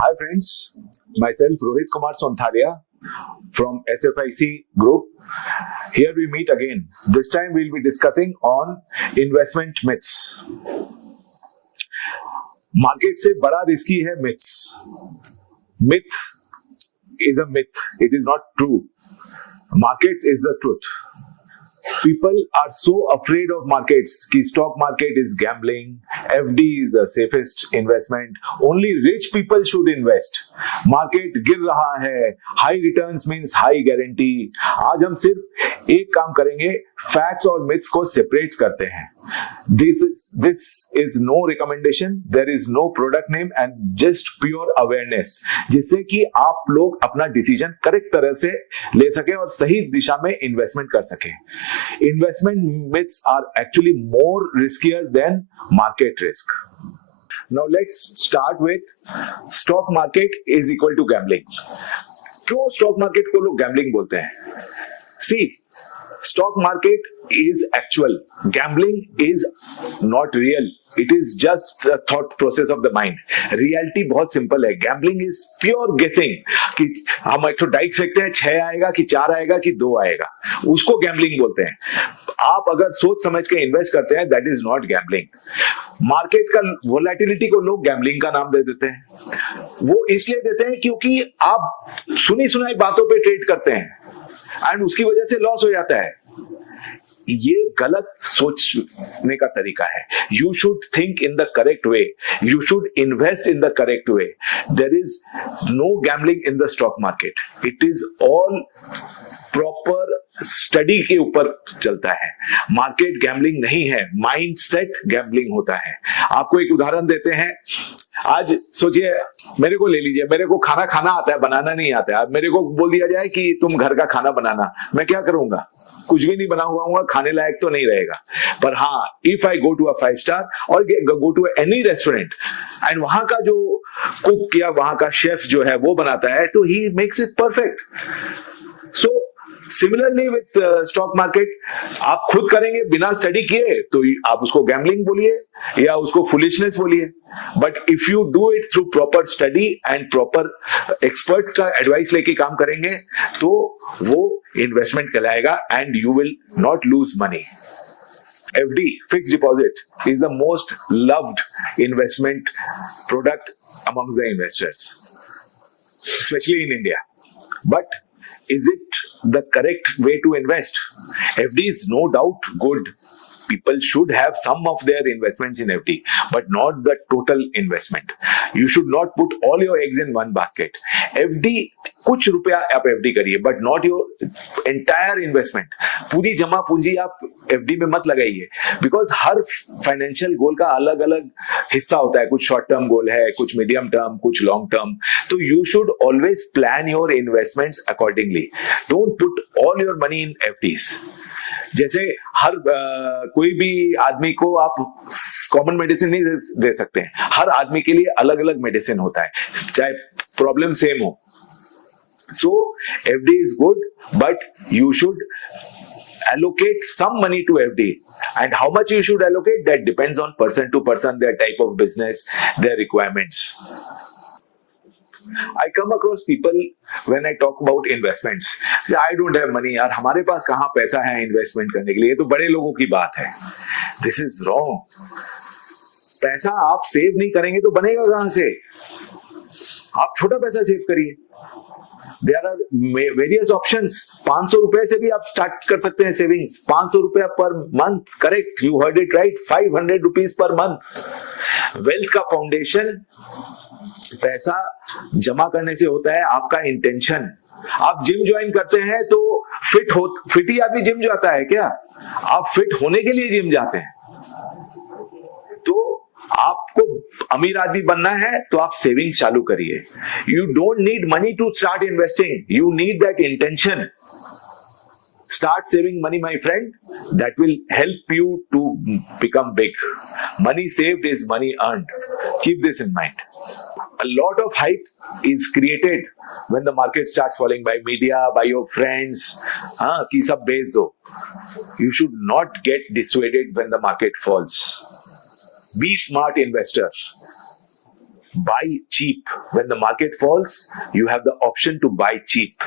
Hi friends, myself Rohit Kumar Sonthalia from SFIC Group. Here we meet again. This time we'll be discussing on investment myths. Market से बड़ा risky है myths. Myth is a myth. It is not true. Markets is the truth. People are so afraid of markets कि stock market is gambling, FD is the safest investment, only rich people should invest. Market गिर रहा है, high returns means high guarantee. आज हम सिर्फ एक काम करेंगे, facts और myths को separate करते हैं. This is no recommendation, there is no product name and just pure awareness, जिससे कि आप लोग अपना डिसीजन करेक्ट तरह से ले सके और सही दिशा में इन्वेस्टमेंट कर सके. Investment myths are actually more riskier than market risk. Now let's start with stock market is equal to gambling. क्यों स्टॉक मार्केट को लोग गैम्बलिंग बोलते हैं? See, stock market is actual. Gambling is not real. It is just a thought process of the mind. Reality बहुत simple है. Gambling is pure guessing कि हम एक तो डाइस फेंकते हैं, 6 आएगा कि 4 आएगा कि 2 आएगा, उसको गैम्बलिंग बोलते हैं. आप अगर सोच समझ के इन्वेस्ट करते हैं, that is not gambling. Market का वोलेटिलिटी को लोग गैम्बलिंग का नाम दे देते हैं. वो इसलिए देते हैं क्योंकि आप सुनी सुनाई बातों पे ट्रेड करते हैं एंड उसकी वजह से लॉस हो जाता है. ये गलत सोचने का तरीका है. You should think in the correct way, you should invest in the correct way. There is no gambling in the stock market. It is all proper study के ऊपर चलता है. मार्केट गैम्बलिंग नहीं है, माइंडसेट गैम्बलिंग होता है. आपको एक उदाहरण देते हैं. आज सोचिए, मेरे को ले लीजिए, मेरे को खाना खाना आता है, बनाना नहीं आता है. मेरे को बोल दिया जाए कि तुम घर का खाना बनाना, मैं क्या करूंगा? कुछ भी नहीं बना हुआ, खाने लायक तो नहीं रहेगा. पर हाँ, if I go to a 5 star और go to any restaurant and वहां का जो कुक या वहां का शेफ जो है वो बनाता है, तो he makes it perfect. So similarly with stock market, आप खुद करेंगे बिना स्टडी किए तो आप उसको गैम्बलिंग बोलिए या उसको फुलिशनेस बोलिए. But if you do it through proper study and proper expert का एडवाइस लेके काम करेंगे तो वो इन्वेस्टमेंट कहलाएगा and you will not lose money. FD, fixed deposit, is the most loved investment product amongst the investors, especially in India. But is it the correct way to invest? FD is no doubt good. People should have some of their investments in FD, but not the total investment. You should not put all your eggs in one basket. FD, कुछ रुपया आप FD करिए, but not your entire investment. पूरी जमा पूंजी आप FD में मत लगाइए, because हर फाइनेंशियल गोल का अलग अलग हिस्सा होता है. कुछ शॉर्ट टर्म गोल है, कुछ मीडियम टर्म, कुछ लॉन्ग टर्म. तो you should always plan your investments accordingly. Don't put all your money in FDs. जैसे हर कोई भी आदमी को आप कॉमन मेडिसिन नहीं दे सकते हैं. हर आदमी के लिए अलग अलग मेडिसिन होता है, चाहे प्रॉब्लम सेम हो. So FD is good, but you should allocate some money to FD, and how much you should allocate, that depends on person to person, their type of business, their requirements. I come across people when I talk about investments. I don't have money. यार हमारे पास कहाँ पैसा है investment करने के लिए? तो बड़े लोगों की बात है. This is wrong. पैसा आप सेव नहीं करेंगे तो बनेगा कहाँ से? आप छोटा पैसा सेव करिए. There are various options. 500 रुपए से भी आप स्टार्ट कर सकते हैं सेविंग्स. 500 रुपया per month. Correct, you heard it right. 500 rupees per month. Wealth का फाउंडेशन पैसा जमा करने से होता है आपका इंटेंशन. आप जिम ज्वाइन करते हैं तो फिट ही आदमी जिम जाता है क्या? आप फिट होने के लिए जिम जाते हैं. तो आपको अमीर आदमी बनना है तो आप सेविंग्स चालू करिए. You don't need money to start investing, you need that intention. Start saving money, my friend. That will help you to become big. Money saved is money earned. Keep this in mind. A lot of hype is created when the market starts falling by media, by your friends. कि सब बेच दो. You should not get dissuaded when the market falls. Be smart investor. buy cheap. When the market falls, you have the option to buy cheap.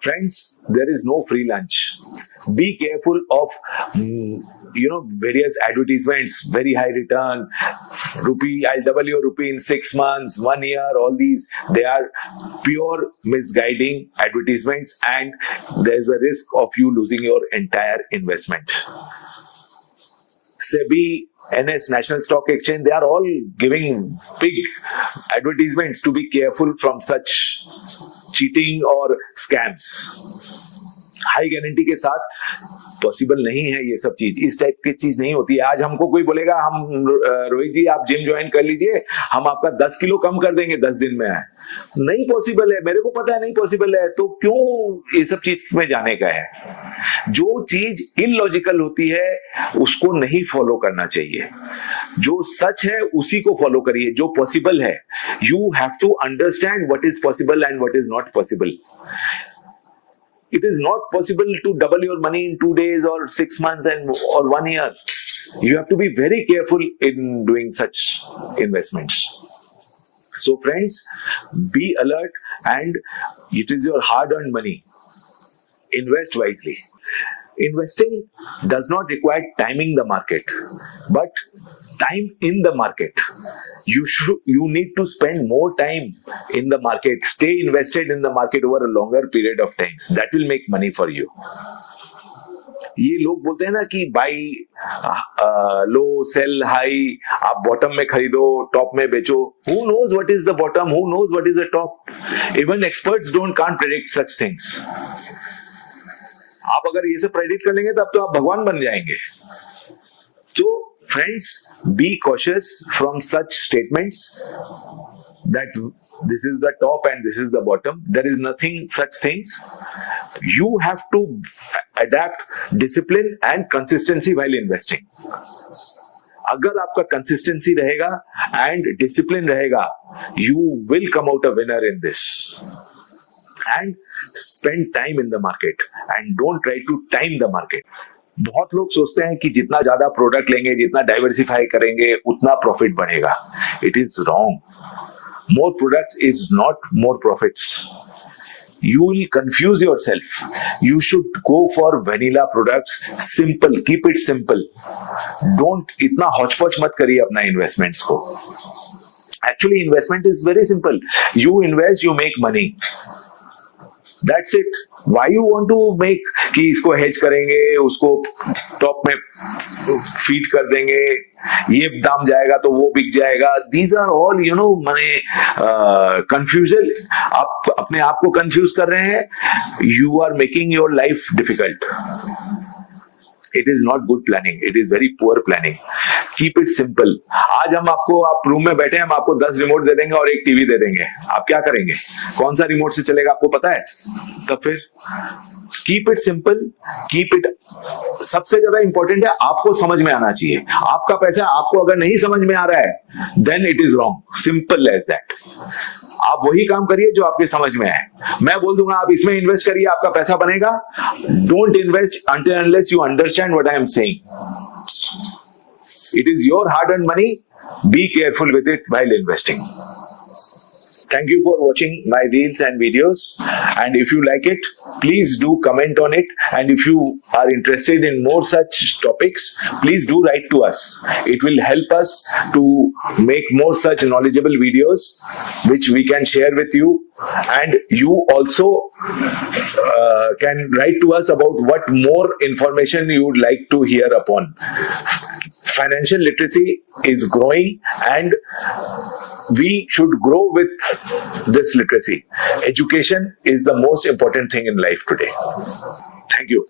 Friends, there is no free lunch. Be careful of various advertisements, very high return, rupee, I'll double your rupee in 6 months, 1 year. All these, they are pure misguiding advertisements, and there's a risk of you losing your entire investment. SEBI, NS, National Stock Exchange, they are all giving big advertisements to be careful from such cheating or scams. High guarantee के साथ possible नहीं है ये सब चीज, इस type की चीज नहीं होती है. आज हमको कोई बोलेगा हम रोहित जी आप जिम ज्वाइन कर लीजिए, हम आपका 10 किलो कम कर देंगे 10 दिन में. नहीं पॉसिबल है, मेरे को पता है नहीं पॉसिबल है, तो क्यों ये सब चीज में जाने का है. जो चीज इलॉजिकल होती है उसको नहीं फॉलो करना चाहिए. जो सच है उसी को फॉलो करिए, जो पॉसिबल है. You have to understand what is possible and what is not possible. It is not possible to double your money in 2 days or 6 months or 1 year. You have to be very careful in doing such investments. So friends, be alert, and it is your hard-earned money. Invest wisely. Investing does not require timing the market, but time in the market. You need to spend more time in the market. Stay invested in the market over a longer period of time. That will make money for you. ये लोग बोलते हैं ना कि by law cell high, आप bottom में खरीदो top में बेचो. Who knows what is the bottom? Who knows what is the top? Even experts can't predict such things. आप अगर ये सब प्रेडिक्ट कर लेंगे तब तो आप भगवान बन जाएंगे. तो friends, be cautious from such statements that this is the top and this is the bottom. There is nothing such things. You have to adapt discipline and consistency while investing. अगर आपका consistency रहेगा and discipline रहेगा, you will come out a winner in this. And spend time in the market and don't try to time the market. बहुत लोग सोचते हैं कि जितना ज्यादा प्रोडक्ट लेंगे, जितना डाइवर्सिफाई करेंगे, उतना प्रॉफिट बढ़ेगा. It is wrong. More products is not more profits. You will confuse yourself. You should go for vanilla products. Simple. Keep it simple. Don't इतना hodgepodge मत करिए अपना इन्वेस्टमेंट्स को. Actually, investment is very simple. You invest, you make money. That's it. Why you want to make कि इसको hedge करेंगे, उसको top में फीड कर देंगे, ये दाम जाएगा तो वो बिक जाएगा. These are all माने confusion. आप अपने आप को कंफ्यूज कर रहे हैं. You are making your life difficult. It is not good planning. It is very poor planning. Keep it simple. आज हम आपको, आप रूम में बैठे हैं, हम आपको 10 रिमोट दे देंगे और एक टीवी दे देंगे. आप क्या करेंगे? कौन सा रिमोट से चलेगा आपको पता है? तो फिर keep it simple. Keep it, सबसे ज्यादा इंपॉर्टेंट है आपको समझ में आना चाहिए. आपका पैसा आपको अगर नहीं समझ में आ रहा है, then it is wrong. Simple as that. आप वही काम करिए जो आपके समझ में आए. मैं बोल दूंगा आप इसमें इन्वेस्ट करिए, आपका पैसा बनेगा. Don't invest until unless you understand what I am saying. It is your hard-earned money. Be careful with it while investing. Thank you for watching my reels and videos. And if you like it, please do comment on it. And if you are interested in more such topics, please do write to us. It will help us to make more such knowledgeable videos, which we can share with you. And you also can write to us about what more information you would like to hear upon. Financial literacy is growing, and we should grow with this literacy. Education is the most important thing in life today. Thank you.